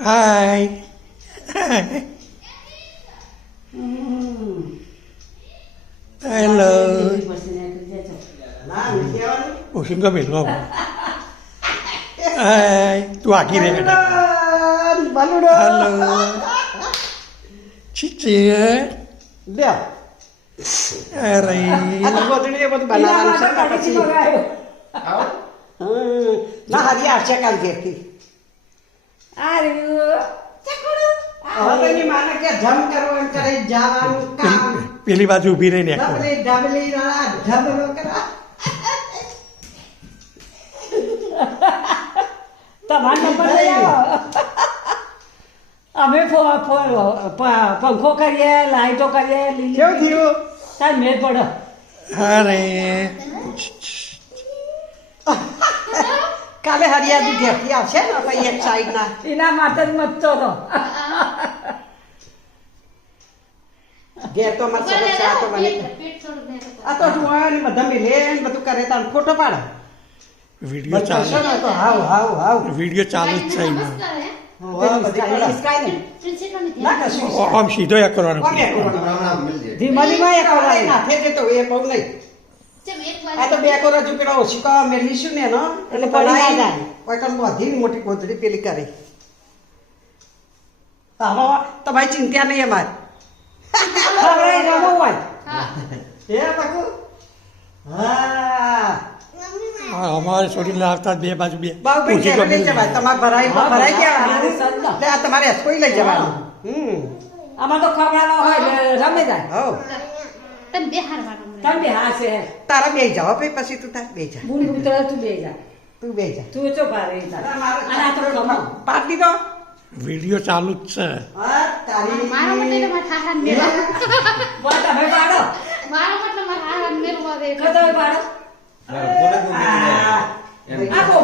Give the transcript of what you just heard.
Hi hello ઓશિંગો મેલવા હાય તું આખી રે હેલો ચીચે લે અરે બધું બનાવવાનું છે ને પછી ના હરી આવશે કાલ ઘેરથી હવે એની માને કે જમ કરવો એમ કરે જવાનું કામ પેલી બાજુ ઊભી રહીને ડબલી ડબલી ઢબલો કરા તમારો નંબર લઈ આવો અમે પંખો કરીએ લાઈટો કરીએ કેવું થયું તાર મેળ પડે અરે કાલે હરિયાળી ઘેરથી આવશે ને પછી એક સાઈડ ના એના માટે જ મચતો હતો ઘેર તો અમારે સરસ ચા તો બને આ તો જુવાન બધા મિલે ને બધું કરે તાર ફોટો પાડો વિડીયો બસ ચાલુ ને તો હાવ હાવ હાવ વિડીયો ચાલુ જ છે એમાં. ના કશું આમ સીધો એક કરવાનો ધીમા ધીમા એક વાર નાથે જતો એ બહુ નહીં આ તો બે કોરા ઝૂકડા ઓછી કા મેલીશું ને એનો એટલે પડી ના જાય કોઈ કામ બધી મોટી કોથળી પેલી કરે હવે તમારી ચિંતા નહીં અમારે હવે રમવું હોય એ બાકુ હા અમારે છોડીને આવતા બે બાજુ બે બાબુ ઊંચી ભાઈ લઈ ગમી. જવાય તમારે ભરાઈ ગયા મારી સંતા. એટલે આ તમારે એસકોઈ લઈ જવાનું આમાં તો ખવડાવવા હોય એટલે રમે જાય હવ તમે હા છે તારા બે જાઓ ભાઈ પછી તું તાર બે જા બુન પુત્ર તું બે જા તું બે જા તું ચો ભારે અને આ તો ખમણ પાટ દીધો વિડીયો ચાલુ જ છે હા તારી વાત તમે પાડો કતો પાડો આ બહુ